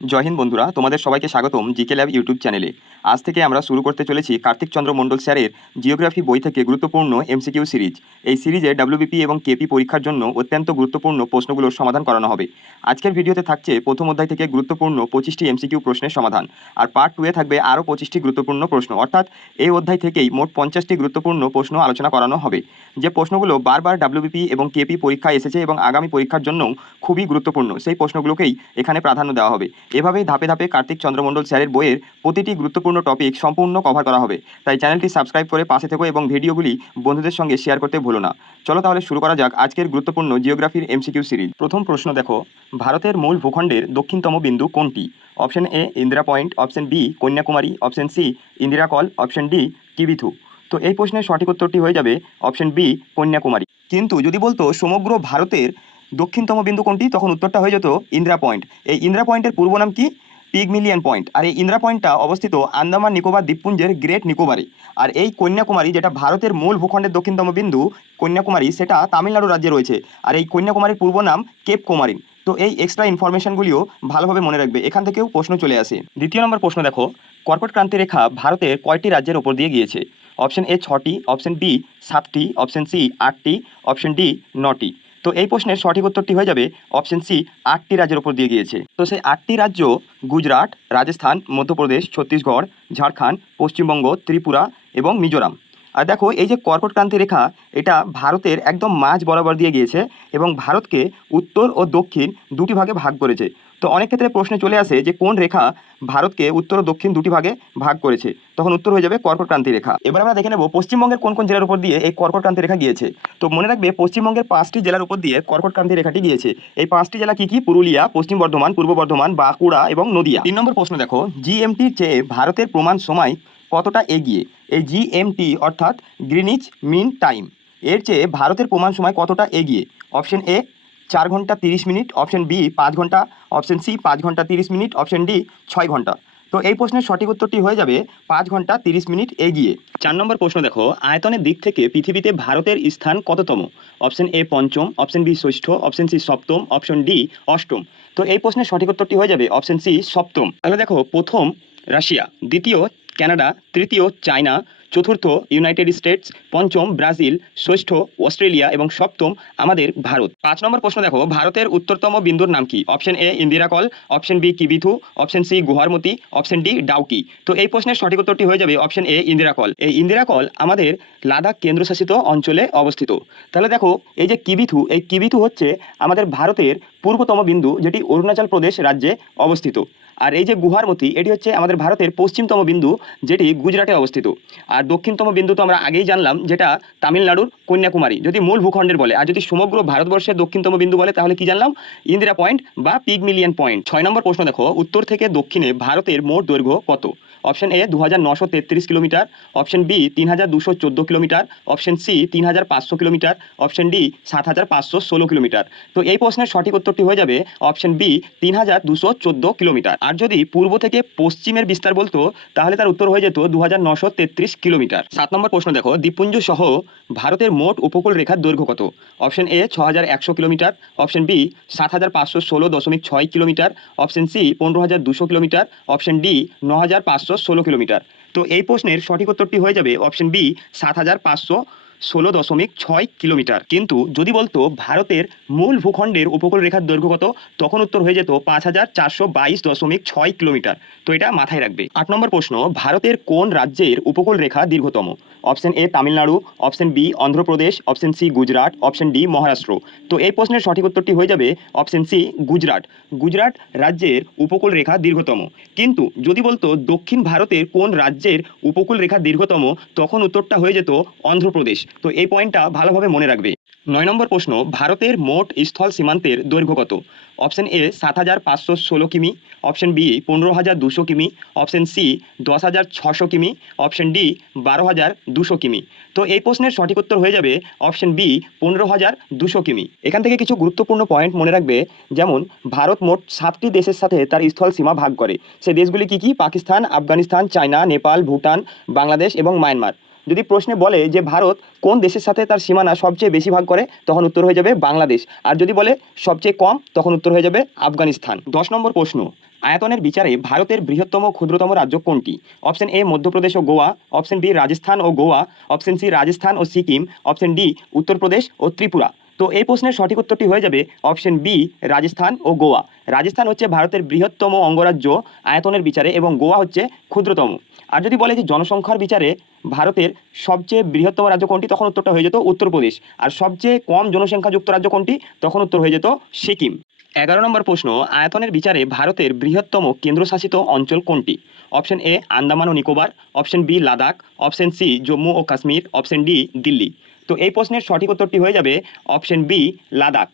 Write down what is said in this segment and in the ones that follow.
জয় হিন্দ বন্ধুরা, তোমাদের সবাইকে স্বাগতম জিকে ল্যাব ইউটিউব চ্যানেলে। আজ থেকে আমরা শুরু করতে চলেছি কার্তিক চন্দ্র মণ্ডল স্যারের জিওগ্রাফি বই থেকে গুরুত্বপূর্ণ এমসিকিউ সিরিজ। এই সিরিজে ডাব্লিউবিপি এবং কেপি পরীক্ষার জন্য অত্যন্ত গুরুত্বপূর্ণ প্রশ্নগুলোর সমাধান করানো হবে। আজকের ভিডিওতে থাকছে প্রথম অধ্যায় থেকে গুরুত্বপূর্ণ 25টি এমসিকিউ প্রশ্নের সমাধান, আর পার্ট 2-এ থাকবে আরও 25টি গুরুত্বপূর্ণ প্রশ্ন। অর্থাৎ এই অধ্যায় থেকেই মোট 50টি গুরুত্বপূর্ণ প্রশ্ন আলোচনা করানো হবে, যে প্রশ্নগুলো বারবার ডাব্লিউবিপি এবং কেপি পরীক্ষায় এসেছে এবং আগামী পরীক্ষার জন্যও খুবই গুরুত্বপূর্ণ, সেই প্রশ্নগুলোকেই এখানে প্রাধান্য দেওয়া হবে। এভাবেই ধাপে ধাপে কার্তিক চন্দ্র মণ্ডল স্যারের বইয়ের প্রতিটি গুরুত্বপূর্ণ টপিক সম্পূর্ণ কভার করা হবে। তাই চ্যানেলটি সাবস্ক্রাইব করে পাশে থেকো এবং ভিডিওগুলি বন্ধুদের সঙ্গে শেয়ার করতে ভুলো না। চলো তাহলে শুরু করা যাক আজকের গুরুত্বপূর্ণ জিওগ্রাফির এমসিকিউ সিরিজ। প্রথম প্রশ্ন দেখো, ভারতের মূল ভূখণ্ডের দক্ষিণতম বিন্দু কোনটি? Option A Indira point, option B Kanyakumari, option C Indira call, option D Kibithu. তো এই প্রশ্নের সঠিক উত্তরটি হয়ে যাবে অপশন বি কন্যাকুমারী। কিন্তু যদি বলতো সমগ্র ভারতের দক্ষিণতম বিন্দু কোনটি, তখন উত্তরটা হয়ে যেত ইন্দিরা পয়েন্ট। এই ইন্দিরা পয়েন্টের পূর্ব নাম কি? পিগমিলিয়ন পয়েন্ট। আর এই ইন্দিরা পয়েন্টটা অবস্থিত আন্দামান নিকোবর দ্বীপপুঞ্জের গ্রেট নিকোবরে। আর এই কন্যাকুমারী, যেটা ভারতের মূল ভূখণ্ডের দক্ষিণতম বিন্দু কন্যাকুমারী, সেটা তামিলনাড়ু রাজ্যে রয়েছে। আর এই কন্যাকুমারীর পূর্ব নাম কেপ কোমারিন। তো এই এক্সট্রা ইনফরমেশনগুলিও ভালোভাবে মনে রাখবে, এখান থেকেও প্রশ্ন চলে আসে। দ্বিতীয় নম্বর প্রশ্ন দেখো, কর্কট ক্রান্তি রেখা ভারতের কয়টি রাজ্যের ওপর দিয়ে গিয়েছে? অপশন এ 6টি, অপশন বি 7টি, অপশন সি 8টি, অপশন ডি 9টি। তো এই প্রশ্নের সঠিক উত্তরটি হয়ে যাবে অপশন সি 8টি রাজ্যের উপর দিয়ে গিয়েছে। তো সেই 8টি রাজ্য গুজরাট, রাজস্থান, মধ্যপ্রদেশ, ছত্তিশগড়, ঝাড়খণ্ড, পশ্চিমবঙ্গ, ত্রিপুরা এবং মিজোরাম। আর দেখো, এই যে কর্কট ক্রান্তি রেখা, এটা ভারতের একদম মাঝ বরাবর দিয়ে গিয়েছে এবং ভারতকে উত্তর ও দক্ষিণ দুটি ভাগে ভাগ করেছে। তো অনেক ক্ষেত্রে প্রশ্নে চলে আসে যে কোন রেখা ভারতকে উত্তর ও দক্ষিণ দুটি ভাগে ভাগ করেছে, তখন উত্তর হয়ে যাবে কর্কট ক্রান্তি রেখা। এবার আমরা দেখে নেব পশ্চিমবঙ্গের কোন কোন জেলার উপর দিয়ে এই কর্কট ক্রান্তি রেখা গিয়েছে। তো মনে রাখবে, পশ্চিমবঙ্গের 5টি জেলার উপর দিয়ে কর্কট ক্রান্তি রেখাটি গিয়েছে। এই 5টি জেলা কি কি? পুরুলিয়া, পশ্চিম বর্ধমান, পূর্ব বর্ধমান, বাঁকুড়া এবং নদিয়া। 3 নম্বর প্রশ্ন দেখো, জিএমটির চেয়ে ভারতের প্রমাণ সময় কতটা এগিয়ে? এই জিএমটি অর্থাৎ গ্রিনিচ মিন টাইম, এর চেয়ে ভারতের প্রমাণ সময় কতটা এগিয়ে? অপশন এ 4 ঘন্টা 30 মিনিট, অপশন বি 5 ঘন্টা, অপশন সি 5 ঘন্টা 30 মিনিট, অপশন ডি 6 ঘন্টা। তো এই প্রশ্নের সঠিক উত্তরটি হয়ে যাবে 5 ঘন্টা 30 মিনিট এগিয়ে। 4 নম্বর প্রশ্ন দেখো, আয়তনের দিক থেকে পৃথিবীতে ভারতের স্থান কততম? অপশন এ 5ম, অপশন বি 6ষ্ঠ, অপশন সি 7ম, অপশন ডি 8ম। তো এই প্রশ্নের সঠিক উত্তরটি হয়ে যাবে অপশন সি 7ম। তাহলে দেখো, প্রথম রাশিয়া, দ্বিতীয় কানাডা, তৃতীয় চায়না, চতুর্থ ইউনাইটেড স্টেটস, পঞ্চম ব্রাজিল, ষষ্ঠ অস্ট্রেলিয়া এবং সপ্তম আমাদের ভারত। 5 নম্বর প্রশ্ন দেখো, ভারতের উত্তরতম বিন্দুর নাম কি? Option A Indira call, option B Kibithu, option C Guharmoti, option D Dawki. তো এই প্রশ্নের সঠিক উত্তরটি হয়ে যাবে অপশন এ ইন্দিরা কল। এই ইন্দিরা কল আমাদের লাদাখ কেন্দ্রশাসিত অঞ্চলে অবস্থিত। তাহলে দেখো, এই যে কিবিথু, এই কিবিথু হচ্ছে আমাদের ভারতের পূর্বতম বিন্দু, যেটি অরুণাচল প্রদেশ রাজ্যে অবস্থিত। আর এই যে গুহারমতি, এটি হচ্ছে আমাদের ভারতের পশ্চিমতম বিন্দু, যেটি গুজরাটে অবস্থিত। আর দক্ষিণতম বিন্দু তো আমরা আগেই জানলাম, যেটা তামিলনাড়ুর কন্যাকুমারী, যদি মূল ভূখণ্ডের বলে। আর যদি সমগ্র ভারতবর্ষের দক্ষিণতম বিন্দু বলে, তাহলে কি জানলাম? ইন্দিরা পয়েন্ট বা পিগমিলিয়ন পয়েন্ট। 6 নম্বর প্রশ্ন দেখো, উত্তর থেকে দক্ষিণে ভারতের মোট দৈর্ঘ্য কত? Option A 2933 kilometre, option B 3214 kilometre, option C 3500 kilometre, option D 7516 kilometre. তো এই প্রশ্নের সঠিক উত্তরটি হয়ে যাবে অপশন বি 3214 কিলোমিটার। আর যদি পূর্ব থেকে পশ্চিমের বিস্তার বলতো, তাহলে তার উত্তর হয়ে যেত 2933 কিলোমিটার। 7 নম্বর প্রশ্ন দেখো, দ্বীপপুঞ্জ সহ ভারতের মোট উপকূল রেখার দৈর্ঘ্য কত? Option A 6100 kilometre, option B 7516.6 kilometre, option C 15200 kilometre, option D 9516 kilometre. তো এই প্রশ্নের সঠিক উত্তরটি হয়ে যাবে অপশন বি 7516.6 কিলোমিটার। কিন্তু যদি বলতো ভারতের মূল ভূখণ্ডের উপকূল রেখার দৈর্ঘ্য কত, তখন উত্তর হয়ে যেত 5422.6 কিলোমিটার। তো এটা মাথায় রাখবে। 8 নম্বর প্রশ্ন, ভারতের কোন রাজ্যের উপকূল রেখা দীর্ঘতম? Option A Tamil Nadu, option B Andhra Pradesh, option C Gujarat, option D Maharashtra. তো এই প্রশ্নের সঠিক উত্তরটি হয়ে যাবে অপশন সি গুজরাট। গুজরাট রাজ্যের উপকূল রেখা দীর্ঘতম। কিন্তু যদি বলতো দক্ষিণ ভারতের কোন রাজ্যের উপকূল রেখা দীর্ঘতম, তখন উত্তরটা হয়ে যেত অন্ধ্রপ্রদেশ। তো এই পয়েন্টটা ভালোভাবে মনে রাখবে। 9 নম্বর প্রশ্ন, ভারতের মোট স্থল সীমান্তের দৈর্ঘ্য কত? অপশন এ 7516 কিমি, অপশন বি 15200 কিমি, অপশন সি 10600 কিমি, অপশন ডি 12200 কিমি। তো এই প্রশ্নের সঠিক উত্তর হয়ে যাবে অপশন বি 15200 কিমি। এখান থেকে কিছু গুরুত্বপূর্ণ পয়েন্ট মনে রাখবে, যেমন ভারত মোট 7টি দেশের সাথে তার স্থল সীমা ভাগ করে। সেই দেশগুলি কি কি? পাকিস্তান, আফগানিস্তান, চায়না, নেপাল, ভুটান, বাংলাদেশ এবং মায়ানমার। যদি প্রশ্নে বলে যে ভারত কোন দেশের সাথে তার সীমানা সবচেয়ে বেশি ভাগ করে, তখন উত্তর হয়ে যাবে বাংলাদেশ। আর যদি বলে সবচেয়ে কম, তখন উত্তর হয়ে যাবে আফগানিস্তান। 10 নম্বর প্রশ্ন, আয়তনের বিচারে ভারতের বৃহত্তম ক্ষুদ্রতম রাজ্য কোনটি? অপশন এ মধ্যপ্রদেশ ও গোয়া, অপশন বি রাজস্থান ও গোয়া, অপশন সি রাজস্থান ও সিকিম, অপশন ডি উত্তরপ্রদেশ ও ত্রিপুরা। তো এই প্রশ্নের সঠিক উত্তরটি হয়ে যাবে অপশন বি রাজস্থান ও গোয়া। রাজস্থান হচ্ছে ভারতের বৃহত্তম অঙ্গরাজ্য আয়তনের বিচারে এবং গোয়া হচ্ছে ক্ষুদ্রতম। আর যদি বলে যে জনসংখ্যার বিচারে ভারতের সবচেয়ে বৃহত্তম রাজ্য কোনটি, তখন উত্তরটা হয়ে যেত উত্তরপ্রদেশ। আর সবচেয়ে কম জনসংখ্যাযুক্ত রাজ্য কোনটি, তখন উত্তর হয়ে যেত সিকিম। 11 নম্বর প্রশ্ন, আয়তনের বিচারে ভারতের বৃহত্তম কেন্দ্রশাসিত অঞ্চল কোনটি? অপশন এ আন্দামান ও Nicobar, option B Ladakh, option C Jammu ও কাশ্মীর, অপশন ডি দিল্লি। তো এই প্রশ্নের সঠিক উত্তরটি হয়ে যাবে অপশন বি লাদাখ।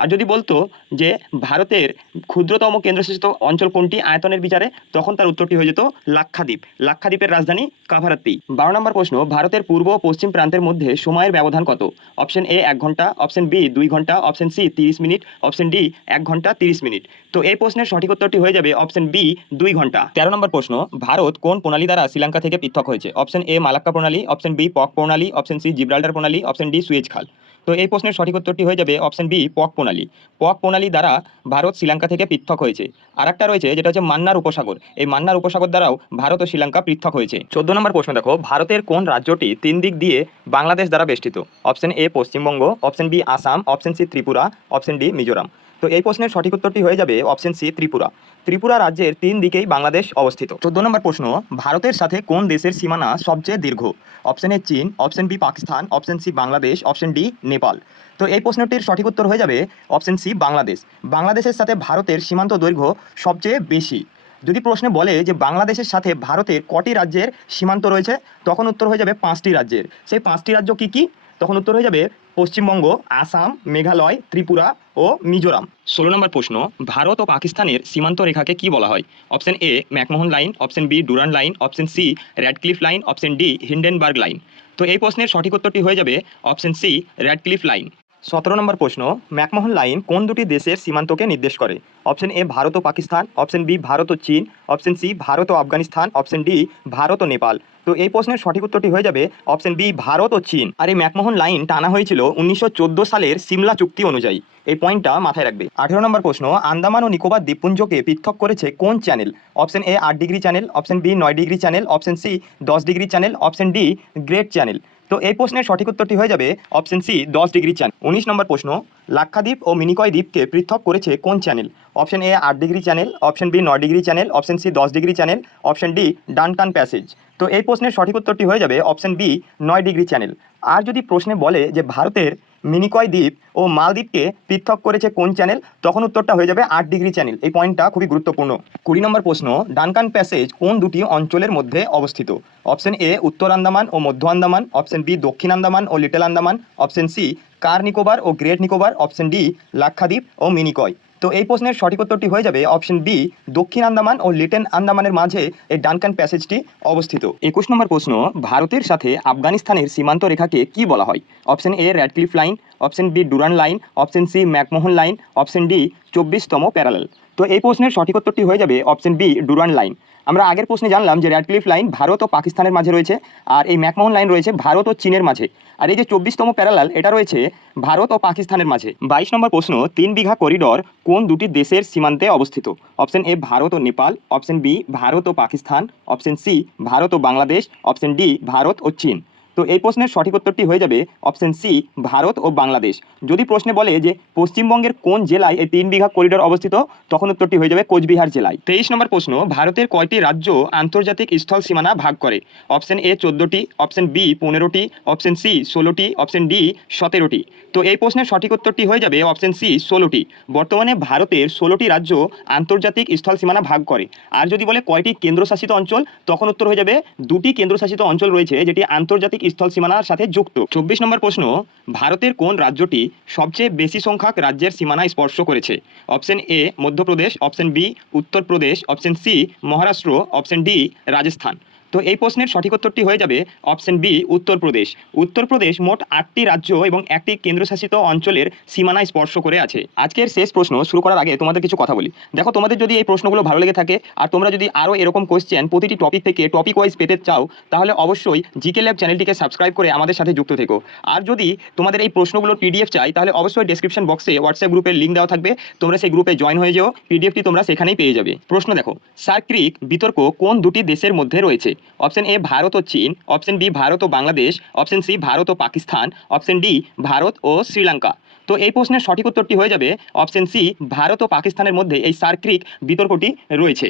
আর যদি বলতো যে ভারতের ক্ষুদ্রতম কেন্দ্রশাসিত অঞ্চল কোনটি আয়তনের বিচারে, তখন তার উত্তরটি হয়ে যেত লাক্ষাদ্বীপ। লাক্ষাদ্বীপের রাজধানী কাভারাত্তি। 12 নম্বর প্রশ্ন, ভারতের পূর্ব ও পশ্চিম প্রান্তের মধ্যে সময়ের ব্যবধান কত? অপশন এ 1 ঘন্টা, অপশন বি 2 ঘন্টা, option C 30 minute, option D 1 ঘন্টা 30 মিনিট। তো এই প্রশ্নের সঠিক উত্তরটি হয়ে যাবে অপশন বি 2 ঘন্টা। 13 নম্বর প্রশ্ন, ভারত কোন প্রণালী দ্বারা শ্রীলঙ্কা থেকে পৃথক হয়েছে? অপশন এ মালাক্কা প্রণালী, অপশন বি পক প্রণালী, অপশন সি জিব্রাল্টার প্রণালী, অপশন ডি সুয়েজ খাল। তো এই প্রশ্নের সঠিক উত্তরটি হয়ে যাবে অপশন বি পক প্রণালী। পক প্রণালী দ্বারা ভারত শ্রীলঙ্কা থেকে পৃথক হয়েছে। আর একটা রয়েছে যেটা হচ্ছে মান্নার উপসাগর, এই মান্নার উপসাগর দ্বারাও ভারত ও শ্রীলঙ্কা পৃথক হয়েছে। 14 নম্বর প্রশ্ন দেখো, ভারতের কোন রাজ্যটি 3 দিক দিয়ে বাংলাদেশ দ্বারা বেষ্টিত? Option A Paschimbanga, option B Assam, option C Tripura, option D Mizoram. তো এই প্রশ্নের সঠিক উত্তরটি হয়ে যাবে অপশন সি ত্রিপুরা। ত্রিপুরা রাজ্যের 3 দিকেই বাংলাদেশ অবস্থিত। 14 নম্বর প্রশ্ন, ভারতের সাথে কোন দেশের সীমানা সবচেয়ে দীর্ঘ? অপশন এ চীন, option B Pakistan, option C Bangladesh, option D Nepal. তো এই প্রশ্নটির সঠিক উত্তর হয়ে যাবে অপশন সি বাংলাদেশ। বাংলাদেশের সাথে ভারতের সীমান্ত দৈর্ঘ্য সবচেয়ে বেশি। যদি প্রশ্নে বলে যে বাংলাদেশের সাথে ভারতের কটি রাজ্যের সীমান্ত রয়েছে, তখন উত্তর হয়ে যাবে 5টি রাজ্যের। সেই 5টি রাজ্য কি কি? তখন উত্তর হয়ে যাবে পশ্চিমবঙ্গ, আসাম, মেঘালয়, ত্রিপুরা ও মিজোরাম। 16 নম্বর প্রশ্ন, ভারত ও পাকিস্তানের সীমান্ত রেখাকে কি বলা হয়? Option A McMahon line, option B Durand line, option C Radcliffe line, option D Hindenburg line. তো এই প্রশ্নের সঠিক উত্তরটি হয়ে যাবে অপশন সি র্যাডক্লিফ লাইন। 17 নম্বর প্রশ্ন, ম্যাকমোহন লাইন কোন দুটি দেশের সীমান্তকে নির্দেশ করে? অপশন এ ভারত ও পাকিস্তান, অপশন বি ভারত ও চীন, অপশন সি ভারত ও আফগানিস্তান, অপশন ডি ভারত ও নেপাল। তো এই প্রশ্নের সঠিক উত্তরটি হয়ে যাবে অপশন বি ভারত ও চীন। আর এই ম্যাকমোহন লাইন টানা হয়েছিল 1914 সালের সিমলা চুক্তি অনুযায়ী। এই পয়েন্টটা মাথায় রাখবে। 18 নম্বর প্রশ্ন, আন্দামান ও নিকোবর দ্বীপপুঞ্জকে পৃথক করেছে কোন channel? Option A 8 degree channel, option B 9 degree channel, option C 10 degree channel, option D great channel. তো এই প্রশ্নের সঠিক উত্তরটি হয়ে যাবে অপশন সি 10 ডিগ্রি চ্যানেল। 19 নম্বর প্রশ্ন, লাক্ষাদ্বীপ ও মিনিকয় দ্বীপকে পৃথক করেছে কোন channel? Option A 8 degree channel, option B 9 degree channel, option C 10 degree channel, option D Duncan passage. তো এই প্রশ্নের সঠিক উত্তরটি হয়ে যাবে অপশন বি 9 ডিগ্রি চ্যানেল। আর যদি প্রশ্নে বলে যে ভারতের মিনিকয় দ্বীপ ও মালদ্বীপকে পৃথক করেছে কোন চ্যানেল, তখন উত্তরটা হয়ে যাবে 8 ডিগ্রি চ্যানেল। এই পয়েন্টটা খুবই গুরুত্বপূর্ণ। 20 নম্বর প্রশ্ন, ডানকান প্যাসেজ কোন দুটি অঞ্চলের মধ্যে অবস্থিত? অপশন এ উত্তর আন্দামান ও মধ্য আন্দামান, অপশন বি দক্ষিণ আন্দামান ও little Andaman, option C Car Nicobar ও great Nicobar, option D Lakshadweep ও মিনিকয়। তো এই প্রশ্নের সঠিক উত্তরটি হয়ে যাবে অপশন বি দক্ষিণ আন্দামান ও লিটল আন্দামানের মাঝে এই ডানকান প্যাসেজটি অবস্থিত। 21 নম্বর প্রশ্ন, ভারতের সাথে আফগানিস্তানের সীমান্ত রেখাকে কি বলা হয়? Option A Radcliffe line, option B Durand line, option C McMahon line, option D 24তম প্যারালাল। তো এই প্রশ্নের সঠিক উত্তরটি হয়ে যাবে অপশন বি ডুরান্ড লাইন। আমরা আগের প্রশ্নে জানলাম যে র্যাডক্লিফ লাইন ভারত ও পাকিস্তানের মাঝে রয়েছে, আর এই ম্যাকমোহন লাইন রয়েছে ভারত ও চীনের মাঝে, আর এই যে 24তম প্যারালাল এটা রয়েছে ভারত ও পাকিস্তানের মাঝে। 22 নম্বর প্রশ্ন, 3 বিঘা করিডর কোন দুটি দেশের সীমান্তে অবস্থিত? অপশন এ ভারত ও নেপাল, অপশন বি ভারত ও পাকিস্তান, অপশন সি ভারত ও বাংলাদেশ, অপশন ডি ভারত ও চীন। তো এই প্রশ্নের সঠিক উত্তরটি হয়ে যাবে অপশন সি ভারত ও বাংলাদেশ। যদি প্রশ্নে বলে যে পশ্চিমবঙ্গের কোন জেলায় এই 3 বিঘা করিডর অবস্থিত, তখন উত্তরটি হয়ে যাবে কোচবিহার জেলায়। 23 নম্বর প্রশ্ন, ভারতের কয়টি রাজ্য আন্তর্জাতিক স্থল সীমানা ভাগ করে? অপশন এ 14টি, অপশন বি 15টি, অপশন সি 16টি, অপশন ডি 17টি। তো এই প্রশ্নের সঠিক উত্তরটি হয়ে যাবে অপশন সি 16টি। বর্তমানে ভারতের 16টি রাজ্য আন্তর্জাতিক স্থল সীমানা ভাগ করে। আর যদি বলে কয়টি কেন্দ্রশাসিত অঞ্চল, তখন উত্তর হয়ে যাবে 2টি কেন্দ্রশাসিত অঞ্চল রয়েছে যেটি আন্তর্জাতিক স্থল সীমানার সাথে যুক্ত। 24 নম্বর প্রশ্ন, ভারতের কোন রাজ্যটি সবচেয়ে বেশি সংখ্যক রাজ্যের সীমানা স্পর্শ করেছে? Option A Madhya Pradesh, option B Uttar Pradesh, option C Maharashtra, option D Rajasthan. তো এই প্রশ্নের সঠিক উত্তরটি হয়ে যাবে অপশন বি উত্তরপ্রদেশ। উত্তরপ্রদেশ মোট 8টি রাজ্য এবং একটি কেন্দ্রশাসিত অঞ্চলের সীমানা স্পর্শ করে আছে। আজকের শেষ প্রশ্ন শুরু করার আগে তোমাদের কিছু কথা বলি। দেখো, তোমাদের যদি এই প্রশ্নগুলো ভালো লেগে থাকে আর তোমরা যদি আরও এরকম কোশ্চেন প্রতিটি টপিক থেকে টপিক ওয়াইজ পেতে চাও, তাহলে অবশ্যই জিকে ল্যাব চ্যানেলটিকে সাবস্ক্রাইব করে আমাদের সাথে যুক্ত থেকো। আর যদি তোমাদের এই প্রশ্নগুলোর পিডিএফ চাই, তাহলে অবশ্যই ডেসক্রিপশন বক্সে হোয়াটসঅ্যাপ গ্রুপের লিঙ্ক দেওয়া থাকবে, তোমরা সেই গ্রুপে জয়েন হয়ে যাও, পিডিএফটি তোমরা সেখানেই পেয়ে যাবে। প্রশ্ন দেখো, সার্ক ক্রিক বিতর্ক কোন দুটি দেশের মধ্যে রয়েছে? অপশন এ ভারত ও চীন, অপশন বি ভারত ও বাংলাদেশ, অপশন সি ভারত ও পাকিস্তান, অপশন ডি ভারত ও শ্রীলঙ্কা। তো এই প্রশ্নের সঠিক উত্তরটি হয়ে যাবে অপশন সি ভারত ও পাকিস্তানের মধ্যে এই সার্ক ক্রিক বিতর্কটি রয়েছে।